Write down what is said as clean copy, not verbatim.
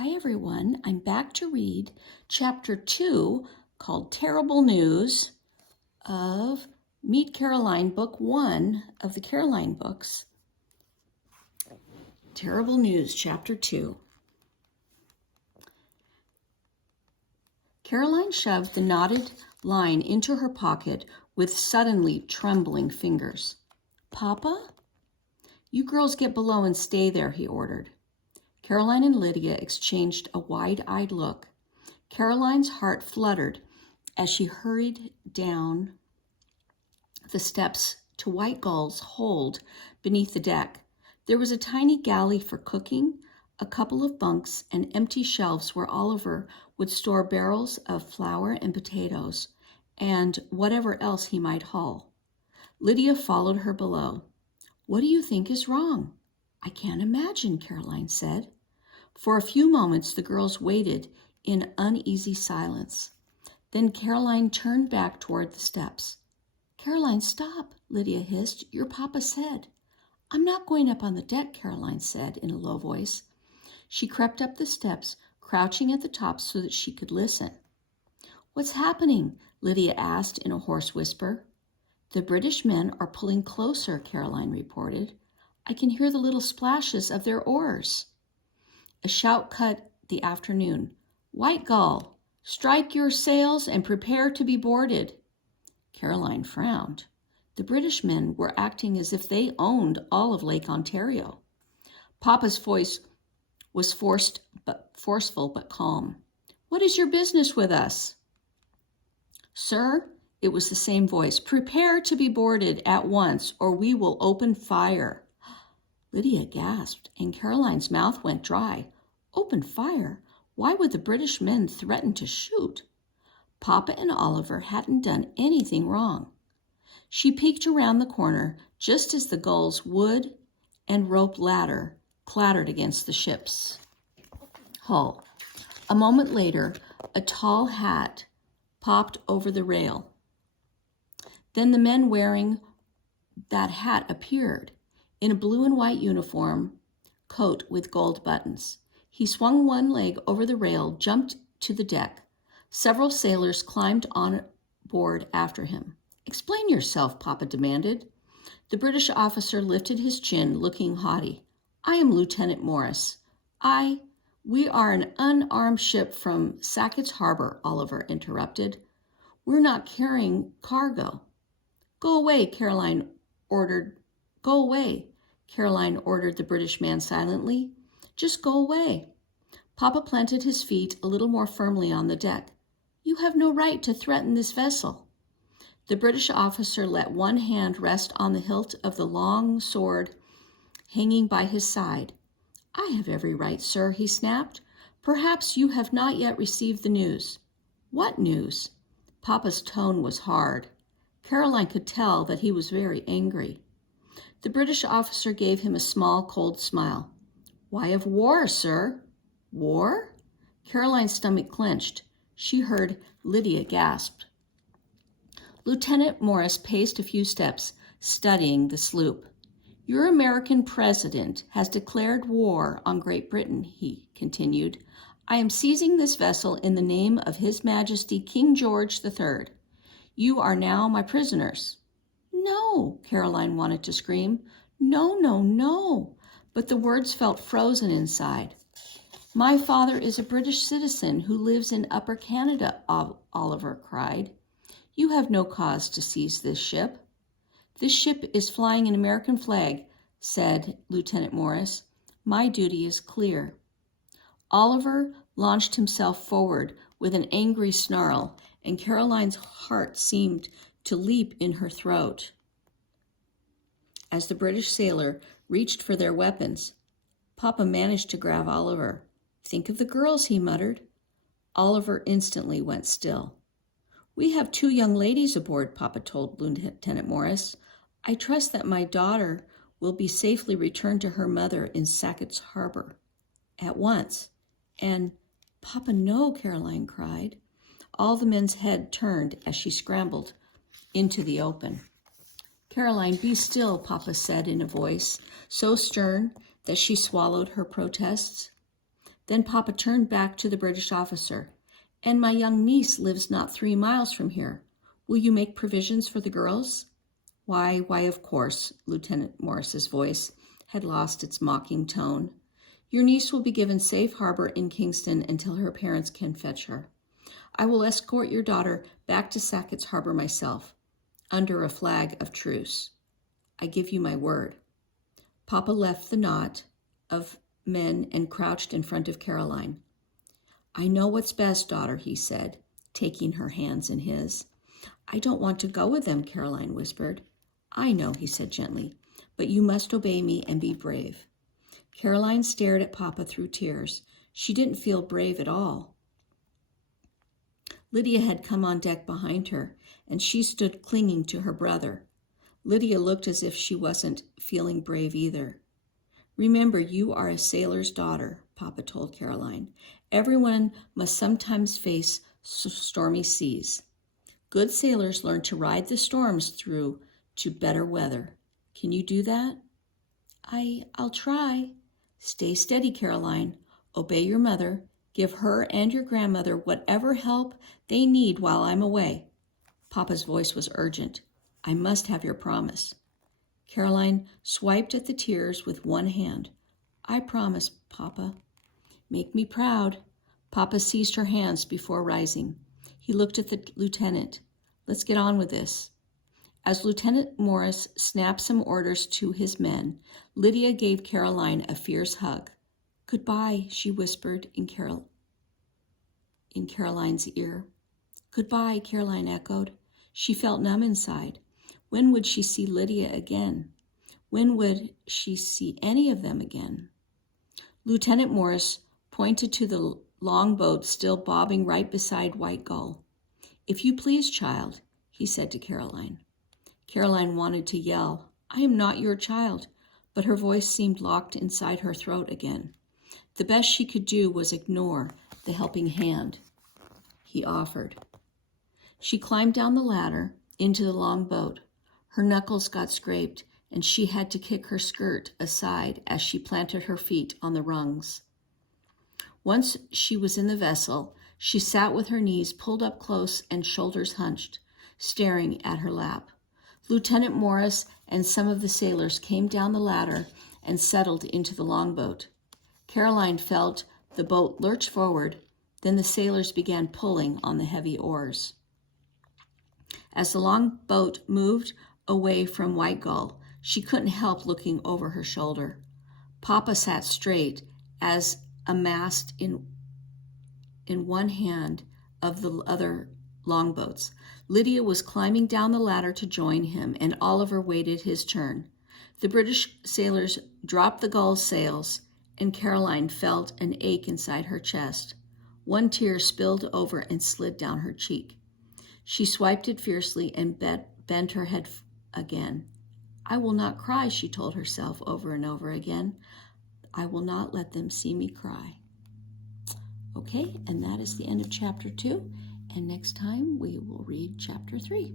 Hi everyone, I'm back to read chapter 2 called Terrible News of Meet Caroline, book 1 of the Caroline books. Terrible News, chapter 2. Caroline shoved the knotted line into her pocket with suddenly trembling fingers. Papa? You girls get below and stay there, he ordered. Caroline and Lydia exchanged a wide-eyed look. Caroline's heart fluttered as she hurried down the steps to White Gull's hold beneath the deck. There was a tiny galley for cooking, a couple of bunks, and empty shelves where Oliver would store barrels of flour and potatoes, and whatever else he might haul. Lydia followed her below. What do you think is wrong? I can't imagine, Caroline said. For a few moments, the girls waited in uneasy silence. Then Caroline turned back toward the steps. Caroline, stop, Lydia hissed. Your papa said. I'm not going up on the deck, Caroline said in a low voice. She crept up the steps, crouching at the top so that she could listen. What's happening? Lydia asked in a hoarse whisper. The British men are pulling closer, Caroline reported. I can hear the little splashes of their oars. A shout cut the afternoon. White Gull, strike your sails and prepare to be boarded. Caroline frowned. The British men were acting as if they owned all of Lake Ontario. Papa's voice was forceful but calm. What is your business with us? Sir, it was the same voice. Prepare to be boarded at once or we will open fire. Lydia gasped, and Caroline's mouth went dry. Open fire? Why would the British men threaten to shoot? Papa and Oliver hadn't done anything wrong. She peeked around the corner just as the Gull's wood and rope ladder clattered against the ship's hull. A moment later, a tall hat popped over the rail. Then the men wearing that hat appeared. In a blue and white uniform, coat with gold buttons. He swung one leg over the rail, jumped to the deck. Several sailors climbed on board after him. Explain yourself, Papa demanded. The British officer lifted his chin, looking haughty. I am Lieutenant Morris. We are an unarmed ship from Sackett's Harbor, Oliver interrupted. We're not carrying cargo. Go away, Caroline ordered. Go away, Caroline ordered the British man silently. Just go away. Papa planted his feet a little more firmly on the deck. You have no right to threaten this vessel. The British officer let one hand rest on the hilt of the long sword hanging by his side. I have every right, sir, he snapped. Perhaps you have not yet received the news. What news? Papa's tone was hard. Caroline could tell that he was very angry. The British officer gave him a small, cold smile. Why of war, sir? War? Caroline's stomach clenched. She heard Lydia gasp. Lieutenant Morris paced a few steps, studying the sloop. Your American president has declared war on Great Britain, he continued. I am seizing this vessel in the name of His Majesty King George III. You are now my prisoners. No, Caroline wanted to scream. No, no, no. But the words felt frozen inside. My father is a British citizen who lives in Upper Canada, Oliver cried. You have no cause to seize this ship. This ship is flying an American flag, said Lieutenant Morris. My duty is clear. Oliver launched himself forward with an angry snarl, and Caroline's heart seemed to leap in her throat. As the British sailor reached for their weapons, Papa managed to grab Oliver. Think of the girls, he muttered. Oliver instantly went still. We have 2 young ladies aboard, Papa told Lieutenant Morris. I trust that my daughter will be safely returned to her mother in Sackett's Harbor at once. And, Papa, no, Caroline cried. All the men's head turned as she scrambled into the open. Caroline, be still, Papa said in a voice so stern that she swallowed her protests. Then Papa turned back to the British officer. And my young niece lives not 3 miles from here. Will you make provisions for the girls? Why, of course, Lieutenant Morris's voice had lost its mocking tone. Your niece will be given safe harbor in Kingston until her parents can fetch her. I will escort your daughter back to Sackett's Harbor myself, under a flag of truce. I give you my word. Papa left the knot of men and crouched in front of Caroline. I know what's best, daughter, he said, taking her hands in his. I don't want to go with them, Caroline whispered. I know, he said gently, but you must obey me and be brave. Caroline stared at Papa through tears. She didn't feel brave at all. Lydia had come on deck behind her, and she stood clinging to her brother. Lydia looked as if she wasn't feeling brave either. Remember, you are a sailor's daughter, Papa told Caroline. Everyone must sometimes face stormy seas. Good sailors learn to ride the storms through to better weather. Can you do that? I'll try. Stay steady, Caroline. Obey your mother. Give her and your grandmother whatever help they need while I'm away. Papa's voice was urgent. I must have your promise. Caroline swiped at the tears with one hand. I promise, Papa. Make me proud. Papa seized her hands before rising. He looked at the lieutenant. Let's get on with this. As Lieutenant Morris snapped some orders to his men, Lydia gave Caroline a fierce hug. Goodbye, she whispered in Caroline's ear. Goodbye, Caroline echoed. She felt numb inside. When would she see Lydia again? When would she see any of them again? Lieutenant Morris pointed to the longboat still bobbing right beside White Gull. If you please, child, he said to Caroline. Caroline wanted to yell, I am not your child, but her voice seemed locked inside her throat again. The best she could do was ignore the helping hand he offered. She climbed down the ladder into the long boat. Her knuckles got scraped, and she had to kick her skirt aside as she planted her feet on the rungs. Once she was in the vessel, she sat with her knees pulled up close and shoulders hunched, staring at her lap. Lieutenant Morris and some of the sailors came down the ladder and settled into the longboat. Caroline felt the boat lurch forward, then the sailors began pulling on the heavy oars. As the longboat moved away from White Gull, she couldn't help looking over her shoulder. Papa sat straight as a mast in one hand of the other longboats. Lydia was climbing down the ladder to join him, and Oliver waited his turn. The British sailors dropped the Gull's sails, and Caroline felt an ache inside her chest. One tear spilled over and slid down her cheek. She swiped it fiercely and bent her head again. I will not cry, she told herself over and over again. I will not let them see me cry. Okay, and that is the end of chapter 2. And next time we will read chapter 3.